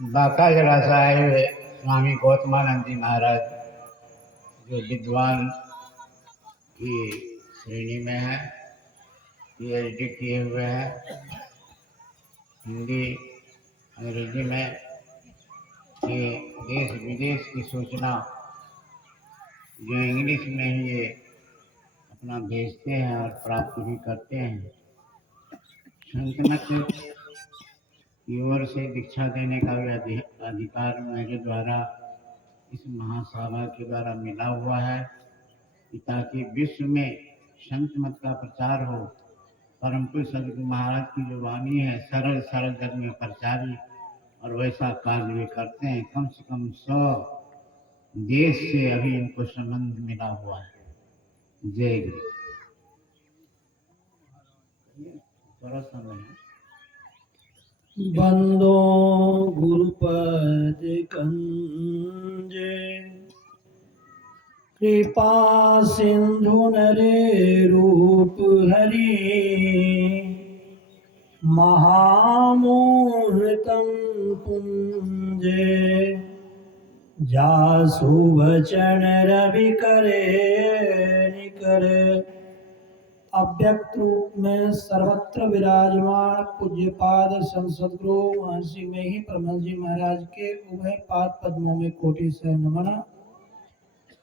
बांका जलाशय में स्वामी गौतमानंद जी महाराज जो विद्वान की श्रेणी में है, पीएचडी किए हुए हैं हिंदी अंग्रेजी में। ये देश विदेश की सूचना जो इंग्लिश में ही ये अपना भेजते हैं और प्राप्त भी करते हैं। संत मत की ओर से दीक्षा देने का भी अधिकार मेरे द्वारा इस महासभा के द्वारा मिला हुआ है कि ताकि विश्व में संत मत का प्रचार हो। परम पूज्य सदगुरु महाराज की जो वाणी है सरल सरल जग में प्रचारी, और वैसा कार्य भी करते हैं। कम से कम 100 देश से अभी इनको संबंध मिला हुआ है। जय गुरु। थोड़ा समय है। बंदो गुरुपद कंजे कृपा सिंधु नरे रूप हरि महामोहतम पुंजे जासु वचन रवि करे निकरे। अव्यक्त रूप में सर्वत्र विराजमान पूज्यपाद संत सद्गुरु महर्षि में ही परमहंस जी महाराज के उभय पाद पद्मों में कोटि से नमन।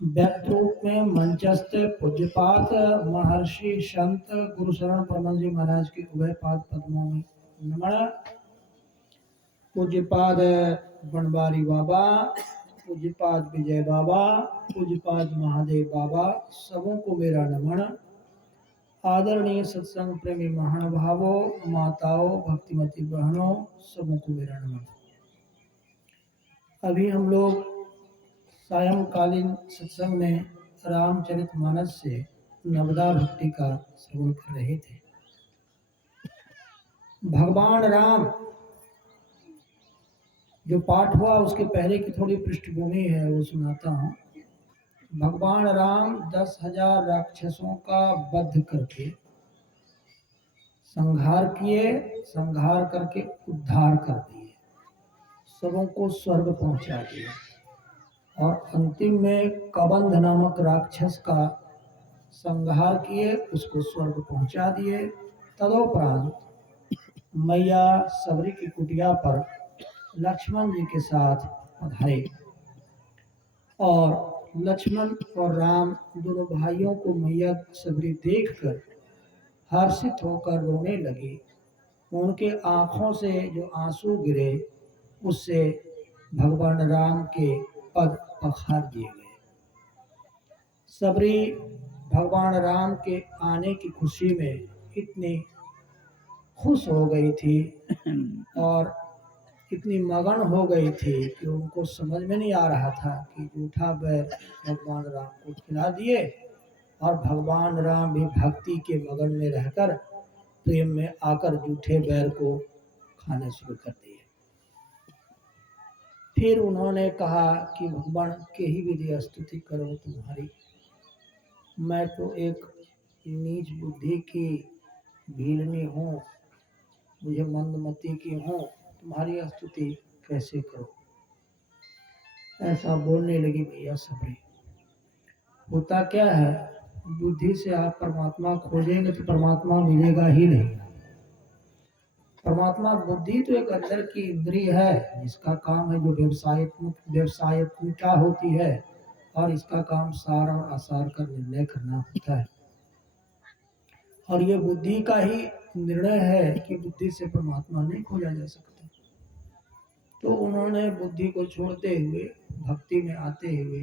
व्यक्त रूप में मंचस्थ पूज्यपाद महर्षि संत गुरु शरण परमहंस जी महाराज के उभय पाद पद्मों में नमन। पूज्यपाद बनवारी बाबा, पूज्यपाद विजय बाबा, पूज्यपाद महादेव बाबा, सबों को मेरा नमन। आदरणीय सत्संग प्रेमी महानुभावों, माताओं, भक्तिमती बहनों, सबों को मेरा नमन। अभी हम लोग सायंकालीन सत्संग में रामचरितमानस से नवदा भक्ति का श्रवण कर रहे थे। भगवान राम जो पाठ हुआ उसके पहले की थोड़ी पृष्ठभूमि है, वो सुनाता हूँ। भगवान राम 10,000 राक्षसों का वध करके संहार किए, संहार करके उद्धार कर दिए, सबों को स्वर्ग पहुंचा दिए, और अंतिम में कबंध नामक राक्षस का संहार किए, उसको स्वर्ग पहुंचा दिए। तदोपरांत मैया सबरी की कुटिया पर लक्ष्मण जी के साथ पधारे, और लक्ष्मण और राम दोनों भाइयों को मैया सबरी देखकर हर्षित होकर रोने लगी। उनके आंखों से जो आंसू गिरे उससे भगवान राम के पद पखार दिए गए। सबरी भगवान राम के आने की खुशी में इतनी खुश हो गई थी और इतनी मगन हो गई थी कि उनको समझ में नहीं आ रहा था कि जूठा बैर भगवान राम को खिला दिए, और भगवान राम भी भक्ति के मगन में रहकर प्रेम में आकर जूठे बैर को खाने शुरू कर दिए। फिर उन्होंने कहा कि भगवान के ही विधि स्तुति करो तुम्हारी, मैं तो एक नीच बुद्धि की भीलनी हूँ, मुझे मंदमती की हूँ, तुम्हारी स्तुति कैसे करो। ऐसा बोलने लगी मैया सबरी। होता क्या है, बुद्धि से आप परमात्मा खोजेंगे तो परमात्मा मिलेगा ही नहीं। परमात्मा बुद्धि तो एक अंदर की इंद्रिय है जिसका काम है, जो व्यवसायिकता होती है, और इसका काम सार और असार का निर्णय करना होता है। और ये बुद्धि का ही निर्णय है कि बुद्धि से परमात्मा नहीं खोजा जा सकता। तो उन्होंने बुद्धि को छोड़ते हुए भक्ति में आते हुए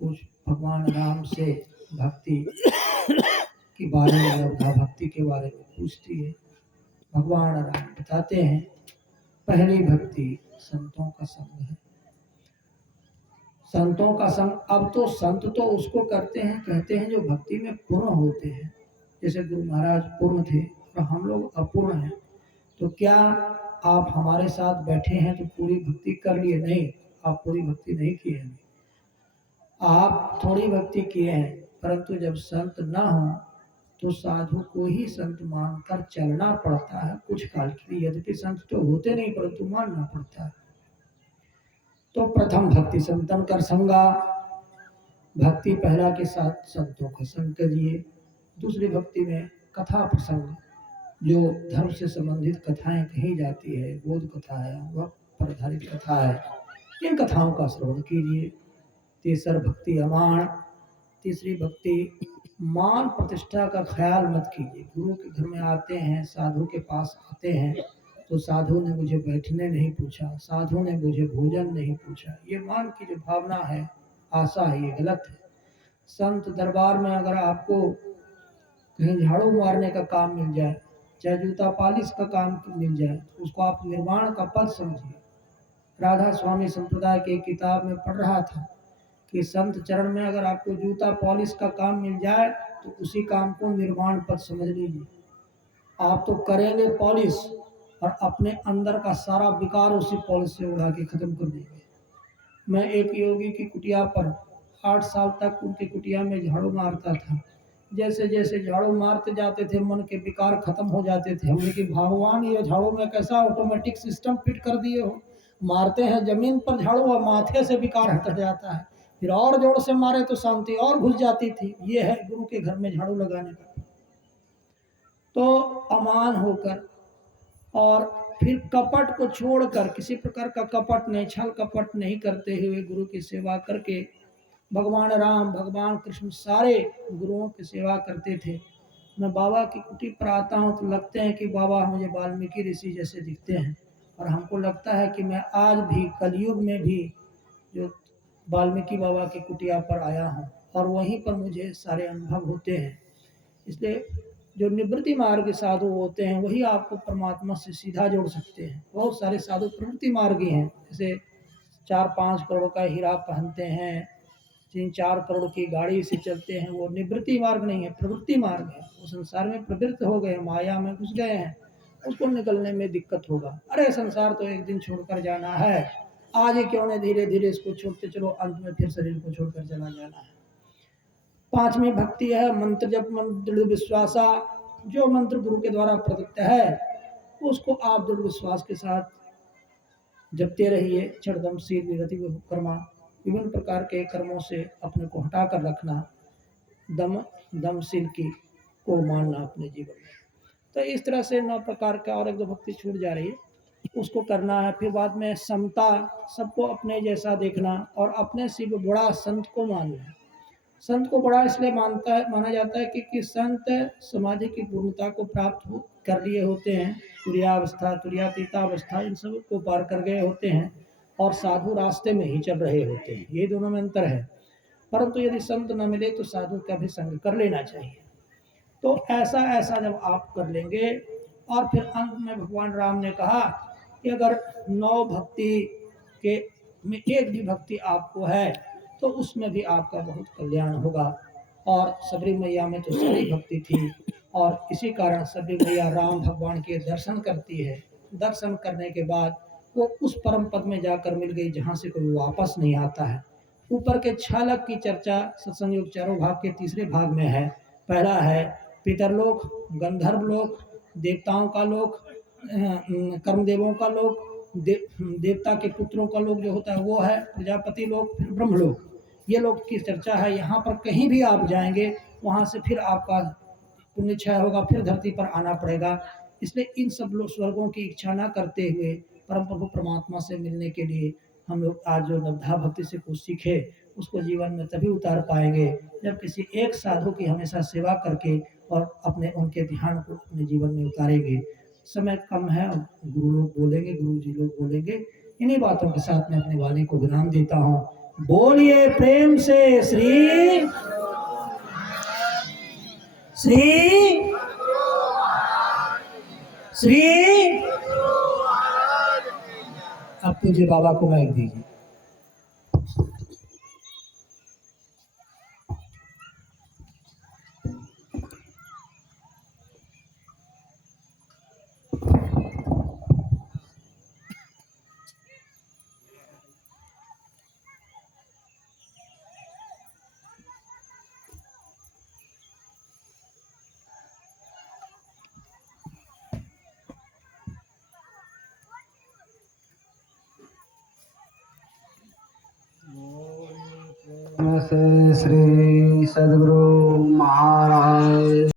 कुछ भगवान राम से भक्ति के बारे में, लब्धा भक्ति के बारे में पूछती है। भगवान राम बताते हैं, पहली भक्ति संतों का संग है। संतों का संग, अब तो संत तो उसको करते हैं, कहते हैं जो भक्ति में पूर्ण होते हैं। जैसे गुरु महाराज पूर्ण थे और हम लोग अपूर्ण हैं, तो क्या आप हमारे साथ बैठे हैं तो पूरी भक्ति कर लिए? नहीं, आप पूरी भक्ति नहीं किए हैं, आप थोड़ी भक्ति किए हैं। परंतु जब संत ना हो तो साधु को ही संत मानकर चलना पड़ता है कुछ काल के लिए। यद्यपि संत तो होते नहीं परंतु मानना पड़ता है। तो प्रथम भक्ति संतन कर संगा, भक्ति पहला के साथ संतों का संग करिए। दूसरी भक्ति में कथा प्रसंग, जो धर्म से संबंधित कथाएं कही जाती है, बोध कथा है, वह पर आधारित कथा है, इन कथाओं का श्रवण कीजिए। तीसर भक्ति अमान, तीसरी भक्ति मान प्रतिष्ठा का ख्याल मत कीजिए। गुरु के घर में आते हैं, साधु के पास आते हैं, तो साधु ने मुझे बैठने नहीं पूछा, साधु ने मुझे भोजन नहीं पूछा, ये मान की जो भावना है, आशा है, ये गलत है। संत दरबार में अगर आपको कहीं झाड़ू मारने का काम मिल जाए, चाहे जूता पालिश का काम मिल जाए, तो उसको आप निर्वाण का पद समझिए। राधा स्वामी संप्रदाय की किताब में पढ़ रहा था कि संत चरण में अगर आपको जूता पॉलिश का काम मिल जाए तो उसी काम को निर्वाण पद समझ लीजिए। आप तो करेंगे पॉलिश और अपने अंदर का सारा विकार उसी पॉलिश से उड़ा के खत्म कर देंगे। मैं एक योगी की कुटिया पर 8 साल तक उनकी कुटिया में झाड़ू मारता था। जैसे जैसे झाड़ू मारते जाते थे मन के विकार खत्म हो जाते थे। हमने कि भगवान ये झाड़ू में कैसा ऑटोमेटिक सिस्टम फिट कर दिए हो, मारते हैं जमीन पर झाड़ू और माथे से विकार हट जाता है, फिर और जोर से मारे तो शांति और घुस जाती थी। ये है गुरु के घर में झाड़ू लगाने का। तो अमान होकर और फिर कपट को छोड़कर, किसी प्रकार का कपट नहीं, छल कपट नहीं करते हुए गुरु की सेवा करके, भगवान राम भगवान कृष्ण सारे गुरुओं की सेवा करते थे। मैं बाबा की कुटी पर आता हूँ तो लगते हैं कि बाबा मुझे वाल्मीकि ऋषि जैसे दिखते हैं, और हमको लगता है कि मैं आज भी कलयुग में भी जो वाल्मीकि बाबा की कुटिया पर आया हूँ, और वहीं पर मुझे सारे अनुभव होते हैं। इसलिए जो निवृत्ति मार्ग साधु होते हैं वही आपको परमात्मा से सीधा जोड़ सकते हैं। बहुत सारे साधु प्रवृत्ति मार्गी हैं, जैसे 4-5 करोड़ का हीरा पहनते हैं, 3-4 करोड़ की गाड़ी से चलते हैं, वो निवृत्ति मार्ग नहीं है, प्रवृत्ति मार्ग है। वो संसार में प्रवृत्त हो गए, माया में घुस गए हैं, उसको निकलने में दिक्कत होगा। अरे संसार तो एक दिन छोड़कर जाना है, आज ही क्यों नहीं धीरे धीरे इसको छोड़ते चलो, अंत में फिर शरीर को छोड़कर चला जाना है। 5वीं भक्ति है मंत्र जप, मंत्र दृढ़ विश्वासा। जो मंत्र गुरु के द्वारा प्रदत्त है उसको आप दृढ़ विश्वास के साथ जपते रहिए। क्षणदम शील विगति कर्मा, विभिन्न प्रकार के कर्मों से अपने को हटा कर रखना, दमशील की को मानना अपने जीवन में। तो इस तरह से 9 प्रकार का, और 1-2 भक्ति छूट जा रही है, उसको करना है। फिर बाद में समता, सबको अपने जैसा देखना, और अपने से भी बड़ा संत को मानना। संत को बड़ा इसलिए माना जाता है कि संत समाधि की पूर्णता को प्राप्त कर लिए होते हैं, तुर्यावस्था तुर्यातीतावस्था इन सब को पार कर गए होते हैं, और साधु रास्ते में ही चल रहे होते हैं। ये दोनों में अंतर है। परंतु यदि संत न मिले तो साधु का भी संग कर लेना चाहिए। तो ऐसा ऐसा जब आप कर लेंगे, और फिर अंत में भगवान राम ने कहा कि अगर 9 भक्ति के में एक भी भक्ति आपको है तो उसमें भी आपका बहुत कल्याण होगा। और सबरी मैया में तो सारी भक्ति थी, और इसी कारण सबरी मैया राम भगवान के दर्शन करती है। दर्शन करने के बाद वो उस परम पद में जाकर मिल गई जहाँ से कोई वापस नहीं आता है। ऊपर के 6 लाख की चर्चा सत्संग योग चारों भाग के तीसरे भाग में है। पहला है पितरलोक, गंधर्व लोक, देवताओं का लोक, कर्मदेवों का लोक, देवता के पुत्रों का लोक जो होता है वो है प्रजापति लोक, फिर ब्रह्मलोक। ये लोक की चर्चा है। यहाँ पर कहीं भी आप जाएंगे वहाँ से फिर आपका पुण्य क्षय होगा, फिर धरती पर आना पड़ेगा। इसलिए इन सब लोग स्वर्गों की इच्छा न करते हुए परम प्रभु परमात्मा से मिलने के लिए हम लोग आज जो नवधा भक्ति से कुछ सीखे उसको जीवन में तभी उतार पाएंगे जब किसी एक साधु की हमेशा सेवा करके और अपने उनके ध्यान को अपने जीवन में उतारेंगे। समय कम है, गुरु लोग बोलेंगे, गुरु जी लोग बोलेंगे। इन्हीं बातों के साथ मैं अपने वाणी को विराम देता हूँ। बोलिए प्रेम से श्री श्री श्री। अब तुझे बाबा को माइक दीजिए। नमस्ते श्री सद्गुरु महाराज